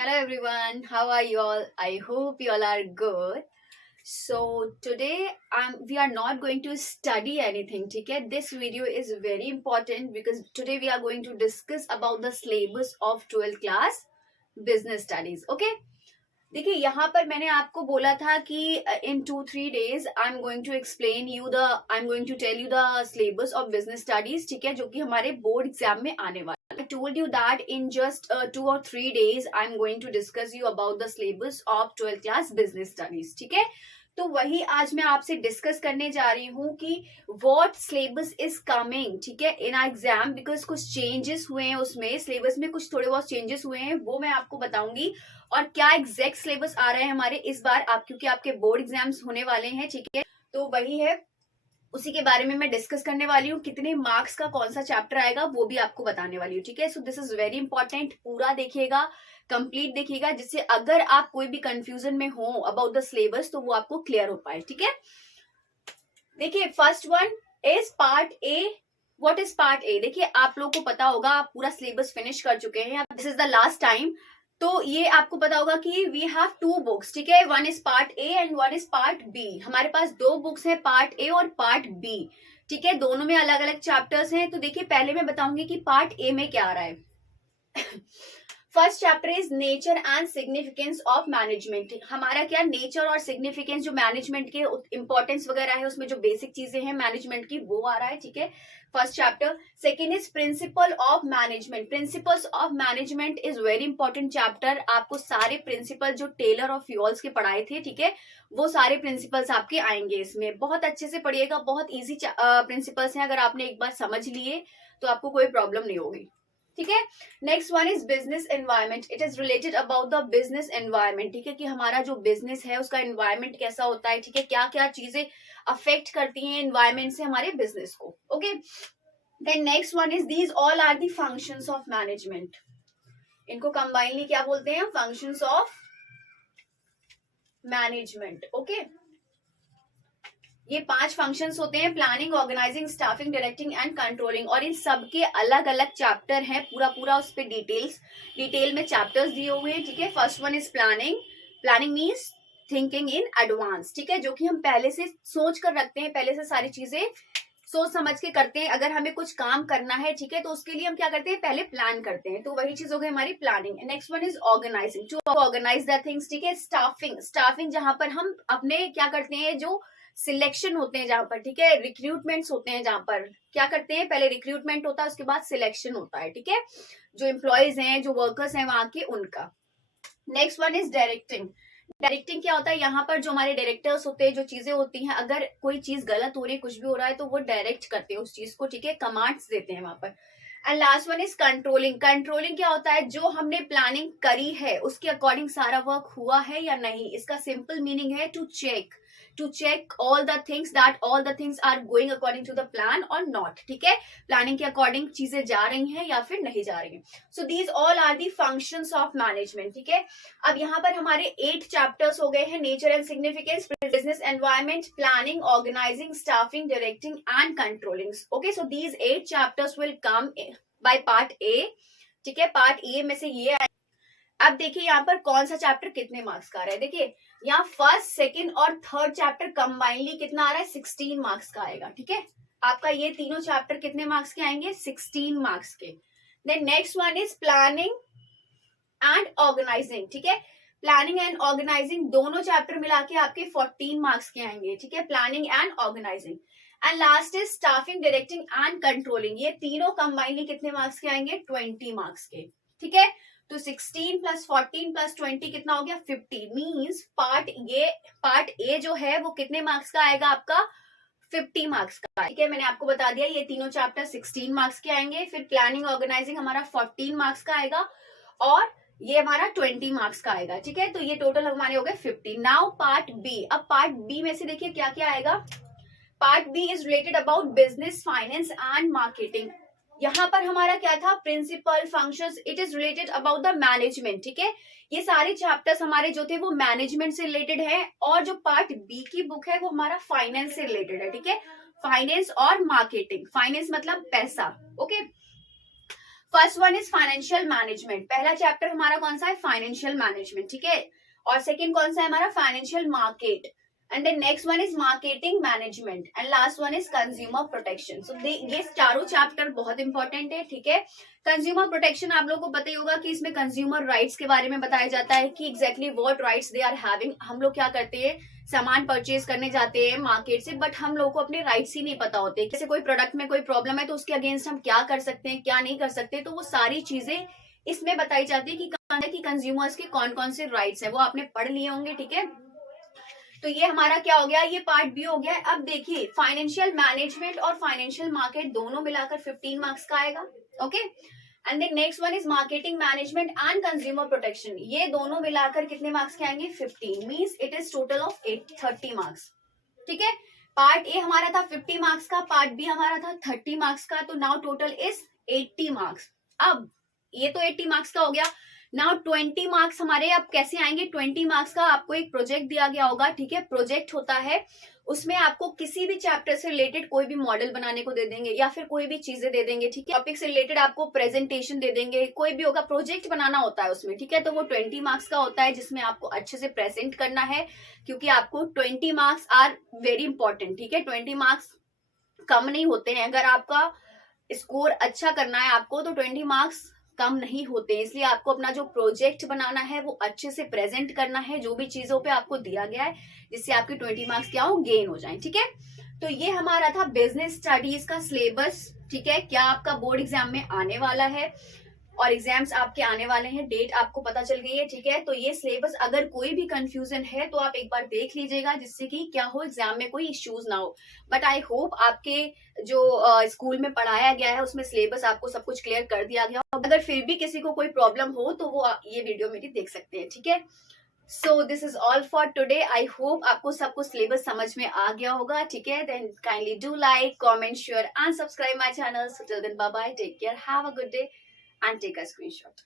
Hello everyone, how are you all? I hope you all are good. So today we are not going to study anything, ठीक है? This video is very important because today we are going to discuss about the syllabus of 12th class business studies. Okay? देखिए यहाँ पर मैंने आपको बोला था कि in 2-3 days I am going to explain you the I am going to tell you the syllabus of business studies, ठीक है, जो कि हमारे बोर्ड एग्जाम में आने वाला है. I told you that in just 2 or 3 days I am going to discuss you about the syllabus of 12th class business studies. ठीक है, तो वही आज मैं आपसे डिस्कस करने जा रही हूँ कि व्हाट सिलेबस इज कमिंग, ठीक है, इन एग्जाम. बिकॉज कुछ चेंजेस हुए हैं उसमें, सिलेबस में कुछ थोड़े बहुत चेंजेस हुए हैं, वो मैं आपको बताऊंगी. और क्या एग्जैक्ट सिलेबस आ रहे हैं हमारे इस बार, आप क्योंकि आपके बोर्ड एग्जाम्स होने वाले हैं, ठीक है, तो वही है, उसी के बारे में मैं डिस्कस करने वाली हूँ. कितने मार्क्स का कौन सा चैप्टर आएगा वो भी आपको बताने वाली हूँ. ठीक है, so this is very important. पूरा देखिएगा, कंप्लीट देखिएगा, जिससे अगर आप कोई भी कंफ्यूजन में हो अबाउट द सिलेबस तो वो आपको क्लियर हो पाए. ठीक है, देखिए first one is part A. What is part ए? देखिए आप लोग को पता होगा, आप पूरा सिलेबस फिनिश कर चुके हैं, this is the last time. तो ये आपको पता होगा कि वी हैव 2 बुक्स, ठीक है, one is part A and one is part B. हमारे पास 2 बुक्स हैं, पार्ट ए और पार्ट बी. ठीक है, दोनों में अलग अलग चैप्टर्स हैं. तो देखिए पहले मैं बताऊंगी कि पार्ट ए में क्या आ रहा है. First chapter is nature and significance of management. हमारा क्या नेचर और सिग्निफिकेंस, जो मैनेजमेंट के इंपॉर्टेंस वगैरह है, उसमें जो बेसिक चीजें हैं मैनेजमेंट की, वो आ रहा है. ठीक है, first chapter. Second is principle of management. Principles of management is very important chapter. आपको सारे प्रिंसिपल जो टेलर और फ्यूल्स के पढ़ाए थे, ठीक है, वो सारे प्रिंसिपल्स आपके आएंगे इसमें. बहुत अच्छे से पढ़िएगा, बहुत ईजी प्रिंसिपल्स हैं. अगर आपने एक बार समझ लिए तो आपको कोई प्रॉब्लम नहीं होगी. ठीक है, next one is business environment. It is related about the business environment. ठीक है, कि हमारा जो बिजनेस है उसका एनवायरमेंट कैसा होता है, ठीक है, क्या क्या चीजें अफेक्ट करती हैं एनवायरमेंट से हमारे बिजनेस को. Okay, then next one is these all are the functions of management. इनको कंबाइनली क्या बोलते हैं? Functions of management. ओके, ये 5 फंक्शंस होते हैं: planning, organising, staffing, directing and controlling. और इन सबके अलग अलग चैप्टर हैं, पूरा उस पर डिटेल में चैप्टर्स दिए हुए हैं. ठीक है, first one is planning. Planning means thinking in advance. ठीक है, जो कि हम पहले से सोच कर रखते हैं, पहले से सारी चीजें सोच समझ के करते हैं. अगर हमें कुछ काम करना है, ठीक है, तो उसके लिए हम क्या करते हैं? पहले प्लान करते हैं. तो वही चीज हो गई हमारी planning. Next one is organising, to organise the things. ठीक है, स्टाफिंग जहां पर हम अपने क्या करते हैं, जो सिलेक्शन होते हैं जहां पर, ठीक है, रिक्रूटमेंट्स होते हैं जहां पर क्या करते हैं, पहले रिक्रूटमेंट होता है, उसके बाद सिलेक्शन होता है. ठीक है, जो एम्प्लॉयज हैं, जो वर्कर्स हैं वहां के, उनका. Next one is directing. Directing क्या होता है? यहाँ पर जो हमारे डायरेक्टर्स होते हैं, जो चीजें होती हैं, अगर कोई चीज गलत हो रही है, कुछ भी हो रहा है, तो वो डायरेक्ट करते हैं उस चीज को. ठीक है, कमांड्स देते हैं वहां पर. And last one is controlling. Controlling क्या होता है? जो हमने प्लानिंग करी है उसके अकॉर्डिंग सारा वर्क हुआ है या नहीं. इसका सिंपल मीनिंग है to check all the things, that all the things are going according to the plan और नॉट. ठीक है, प्लानिंग के अकॉर्डिंग चीजें जा रही हैं या फिर नहीं जा रही हैं. So these all are the functions of management. ठीक है, अब यहाँ पर हमारे 8 चैप्टर्स हो गए हैं: nature and significance, business environment, planning, organising, staffing, directing and controlling. Okay, so these 8 chapters will come by part A. ठीक है, पार्ट ए में से ये. अब देखिए यहाँ पर कौन सा चैप्टर कितने मार्क्स का आ रहा है. देखिए यहाँ फर्स्ट, सेकंड और थर्ड चैप्टर कंबाइनली कितना आ रहा है? 16 मार्क्स का आएगा. ठीक है, आपका ये तीनों चैप्टर कितने मार्क्स के आएंगे? 16 मार्क्स के. Then next one is planning and organising. ठीक है, प्लानिंग एंड ऑर्गेनाइजिंग दोनों चैप्टर मिला के आपके 14 मार्क्स के आएंगे. ठीक है, planning and organising. And last is staffing, directing and controlling. ये तीनों कंबाइनली कितने मार्क्स के आएंगे? 20 मार्क्स के. ठीक है, तो 16 + 14 + 20 कितना हो गया? 50. मीन्स पार्ट ए जो है वो कितने मार्क्स का आएगा? आपका 50 मार्क्स का. ठीक है, मैंने आपको बता दिया ये तीनों चैप्टर 16 मार्क्स के आएंगे. फिर प्लानिंग ऑर्गेनाइजिंग हमारा 14 मार्क्स का आएगा और ये हमारा 20 मार्क्स का आएगा. ठीक है, तो ये टोटल हमारे हो गए 50. Now part B. अब पार्ट बी में से देखिए क्या क्या आएगा. Part B is related about business, finance and marketing. यहाँ पर हमारा क्या था? Principle, functions. It is related about the management. ठीक है, ये सारे चैप्टर्स हमारे जो थे वो मैनेजमेंट से रिलेटेड है. और जो पार्ट बी की बुक है वो हमारा फाइनेंस से रिलेटेड है. ठीक है, फाइनेंस और मार्केटिंग. फाइनेंस मतलब पैसा. Okay, first one is financial management. पहला चैप्टर हमारा कौन सा है? फाइनेंशियल मैनेजमेंट, ठीक है। और सेकंड कौन सा है हमारा? Financial market. And then next one is marketing management and last one is consumer protection. So ये चारों चैप्टर बहुत इंपॉर्टेंट है, ठीक है। कंज्यूमर प्रोटेक्शन आप लोगों को पता ही होगा कि इसमें कंज्यूमर राइट्स के बारे में बताया जाता है कि exactly what rights they are having. हम लोग क्या करते हैं, सामान परचेज करने जाते हैं मार्केट से, बट हम लोगों को अपने राइट्स ही नहीं पता होते। जैसे कोई प्रोडक्ट में कोई प्रॉब्लम है तो उसके अगेंस्ट हम क्या कर सकते हैं, क्या नहीं कर सकते, तो वो सारी चीजें इसमें बताई जाती है कि कंज्यूमर्स के कौन कौन से राइट्स है, वो आपने पढ़ लिए होंगे, ठीक है। तो ये हमारा क्या हो गया, ये पार्ट बी हो गया। अब देखिए फाइनेंशियल मैनेजमेंट और फाइनेंशियल मार्केट दोनों मिलाकर 15 मार्क्स का आएगा, okay. And then next one is marketing management and consumer protection. ये दोनों मिलाकर कितने मार्क्स के आएंगे? 15, means it is total of 30 marks, ठीक है। पार्ट ए हमारा था 50 मार्क्स का, पार्ट बी हमारा था 30 मार्क्स का, तो नाउ टोटल इज 80 मार्क्स। अब ये तो 80 मार्क्स का हो गया। नाउ 20 मार्क्स हमारे अब कैसे आएंगे? 20 मार्क्स का आपको एक प्रोजेक्ट दिया गया होगा, ठीक है। प्रोजेक्ट होता है उसमें आपको किसी भी चैप्टर से रिलेटेड कोई भी मॉडल बनाने को दे देंगे या फिर कोई भी चीजें दे देंगे, ठीक है। टॉपिक से रिलेटेड आपको प्रेजेंटेशन दे देंगे, कोई भी होगा, प्रोजेक्ट बनाना होता है उसमें, ठीक है। तो वो 20 मार्क्स का होता है जिसमें आपको अच्छे से प्रेजेंट करना है, क्योंकि आपको 20 मार्क्स आर वेरी इंपॉर्टेंट, ठीक है। 20 मार्क्स कम नहीं होते हैं। अगर आपका स्कोर अच्छा करना है आपको तो 20 मार्क्स कम नहीं होते, इसलिए आपको अपना जो प्रोजेक्ट बनाना है वो अच्छे से प्रेजेंट करना है, जो भी चीजों पे आपको दिया गया है, जिससे आपके 20 मार्क्स क्या हो, गेन हो जाए, ठीक है। तो ये हमारा था बिजनेस स्टडीज का सिलेबस, ठीक है। क्या आपका बोर्ड एग्जाम में आने वाला है और एग्जाम्स आपके आने वाले हैं, डेट आपको पता चल गई है, ठीक है। तो ये सिलेबस, अगर कोई भी कंफ्यूजन है तो आप एक बार देख लीजिएगा, जिससे कि क्या हो, एग्जाम में कोई इश्यूज ना हो। बट आई होप आपके जो स्कूल में पढ़ाया गया है उसमें सिलेबस आपको सब कुछ क्लियर कर दिया गया हो। अगर फिर भी किसी को कोई प्रॉब्लम हो तो वो ये वीडियो मेरी देख सकते हैं, ठीक है। So this is all for today. I hope आपको सब कुछ सिलेबस समझ में आ गया होगा, ठीक है। Then kindly do like, comment, share and subscribe my channel. So till then bye bye, take care, have a good day and take a screenshot.